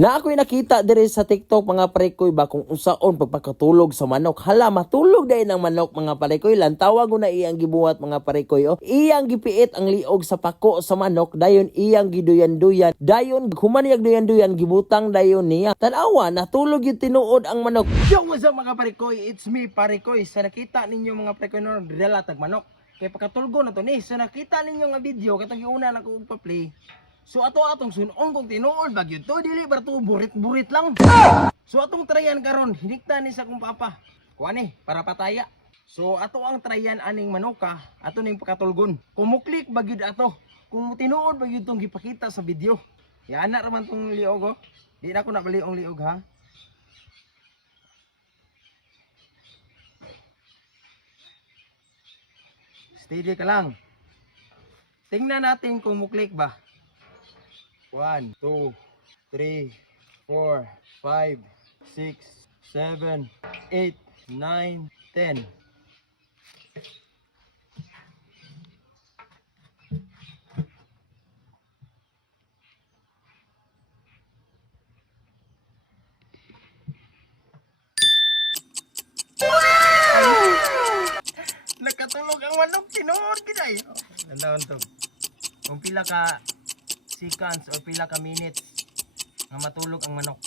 Na ako'y nakita diri sa TikTok mga parekoy ba kung unsaon pagpakatulog sa manok. Hala matulog dahil ng manok mga. Lantawag ko na iyang gibuhat mga parekoy. Oh. Iyang gipiit ang liog sa pako sa manok. Dayon iyang giduyan-duyan. Dayon humaniyag duyan-duyan gibutang dayon niya. Tanawa natulog yung tinuod ang manok. Yo, what's up mga parikoy? It's me, parikoy. Sa nakita ninyo mga parikoy no, dala tag manok. Kay pagkatulgo na to ni. Sa nakita ninyo nga video, katong una na ko pa-play. So ato atong sunon kung tinuod bagyo to, dili ba to burit-burit lang. So atong trayan karon, hinikta ni sa kong papa. Kuha ni, para pataya. So ato ang trayan aning manoka, ato ning pakatulgon. Kumuklik bagyod ato. Kung tinuod bagyod tong gipakita sa video. Yan na raman tong liog oh. Di na ko nabali ang liog ha. Steady ka lang. Tingnan natin kung muklik ba. 1, 2, 3, 4, 5, 6, 7, 8, 9, 10. Nakatulog ang manok, tinuod giday. Oh, Andaon to. Kung pila ka seconds or pila ka minutes nga matulog ang manok.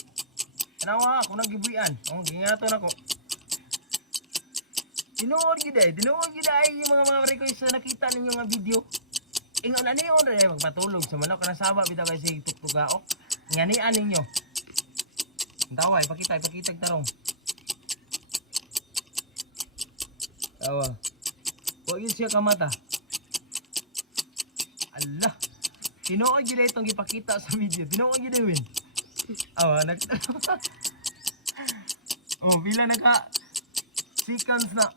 Tanawa ako nagibuyan. Oh, gingato na ko. Tinuod giday, tinuod giday yung mga mga request na nakita ninyo nga video. Ingon ani on ray magpatulog sa manok kana saba bitaw kay sig tuktugaok. Nganian ninyo. Tawa, ipakita, ipakita tarong. Tawa. Huwag yun siya kamata. Allah. Tinuod yun itong ipakita sa video. Tinuod yun yun. Awa, nag... oh, bila naka seconds na.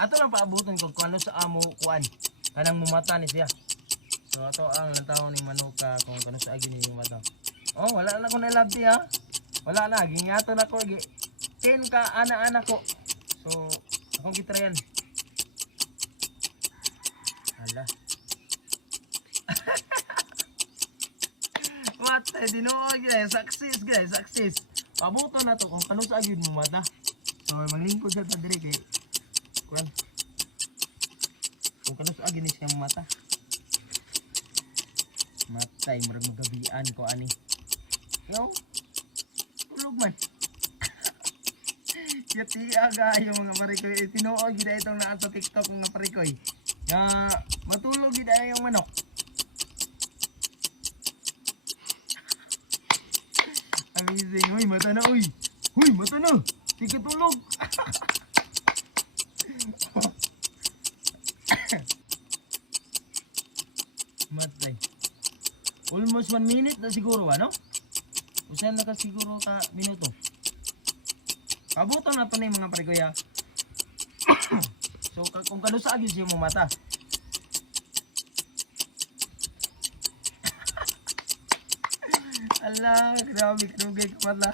Ato lang paabuton ko kung ano sa amo kuan. Kanang mumata ni siya. So ato ang nataw ni Manuka kung kano sa agi ni mata. Oh, wala na ko na labdi ha. Wala na, gingato na ko. Gi 10 ka ana-ana ko. So, akong gitrayan. Hala. What? Eh, dinuog guys. Success guys. Success. Pabuto na to kung kanong sa mo mata. So, maglingkod sa tadiri kay kuan. Kung kanong sa agad ni siya mo mata. Matay, murag magabian ko ani. Yo. Tulog man. Yati aga yung mga parikoy. Eh, Tinuod gid itong naa sa TikTok mga parikoy. Nga matulog gid yung manok. Amazing. Uy, mata na, uy. Uy, mata na. Sige tulog. Matay. Almost one minute na siguro, ano? Usain na ka siguro ka minuto. Abutan na to ni mga parikoya. so, ka- kung kano sa agin siya mo mata. Ala, grabe kanugay ka pala.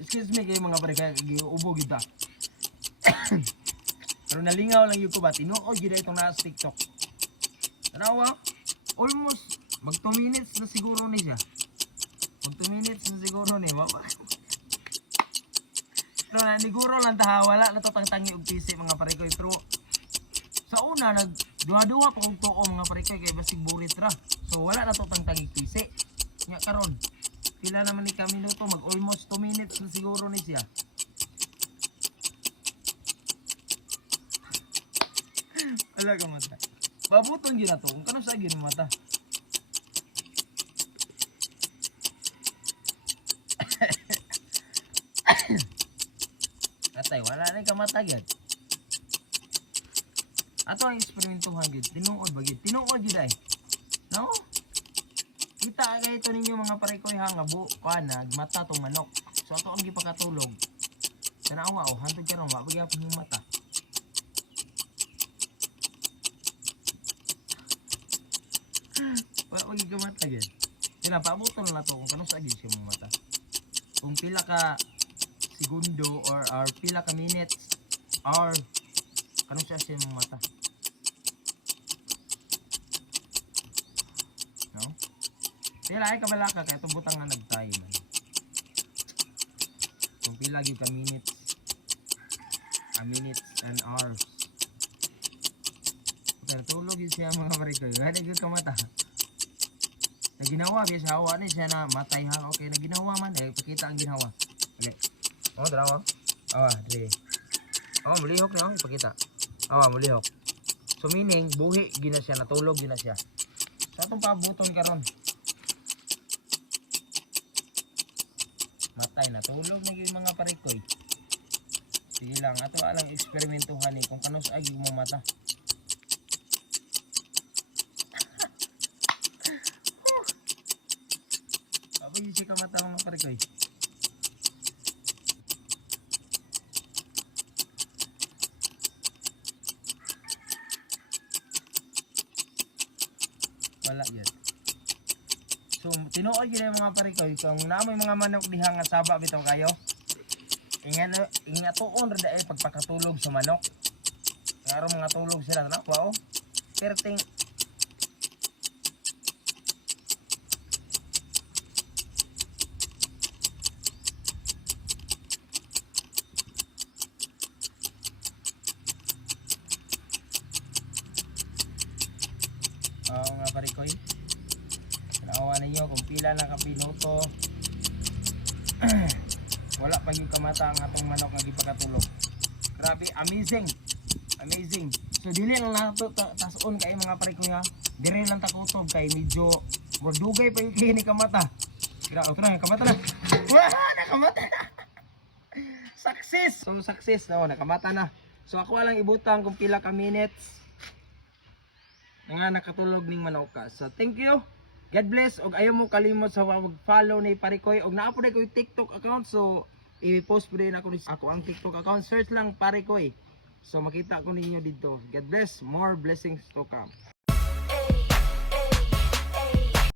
Excuse me kayo mga pare kaya giubo kita. Pero nalingaw lang yung ko ba tinuod gyud itong nasa TikTok. Tanawa, almost mag 2 minutes na siguro ni siya. Mag 2 minutes na siguro ni ba. Pero na siguro lang taha wala na to tangtangi og PC mga pare ko pero sa una nag duha-duha pa og tuo mga pare ko kay basig burit ra. So wala na to tangtangi PC. Nya karon pila naman ni ka minuto mag almost 2 minutes na siguro ni siya. Wala ka mata. Babuton gyud na to. Kung kano sa gyud mata. Atay, wala na ka mata gyud. Ato ang eksperimentuhan gyud. Tinuod ba gyud? Tinuod gyud ay. No? Kita kay ito ninyo mga parekoy ha nga bu kuan mata tong manok. So ato ang gipakatulog. Tanawa oh, hantod karon wa pagyapon yung mata. Wa wag ka mata gyud. Kaya paabuton na to kung kano sa agin siya mata. Kung pila ka segundo or or pila ka minutes or kano siya siya mata. Pero ay kabalaka kay tubutang nga nagtay man. Kung pila gyud ka minutes. A minutes and hours. Pero tulog yun siya mga marikoy. Gani gyud ka mata. Na ginawa biya siya hawa ni siya na matay ha. Okay, na ginawa man eh pakita ang ginawa. Okay. Oh, dalawa. Ah, dire. Oh, mulihok na oh, ipakita. Oh, mulihok. So meaning buhi gina siya natulog gina siya. Sa atong pabuton karon. Matay na tulog na yung mga parikoy. Sige lang, ato alang eksperimentuhan ni kung kanos ay mo mata. Apa yung si kamata mga parikoy? Wala yan. So, tinuod yun mga parikoy. Kung namoy mga manok diha nga saba bitaw kayo, ingan ingatuon ra dai pagpakatulog sa manok. Ngaro mga tulog sila na wow. Perting ninyo kung pila na kapinuto. Wala pa yung kamata ang atong manok nga gipakatulog. Grabe, amazing. Amazing. So dili lang nato ta- tason kay mga parikoy ha. Dire lang takutob kay medyo murdugay pa yung kini kamata. Grabe, ito na, kamata na. Wah, nakamata na. success! So success, no, nakamata na. So ako lang ibutang kung pila ka minutes nga nakatulog ning manok ka. So thank you. God bless og ayaw mo kalimot sa mag-follow ni Parikoy og naa na ko TikTok account so i-post po din ako ako ang TikTok account search lang Parikoy. So makita ko ninyo dito. God bless. More blessings to come.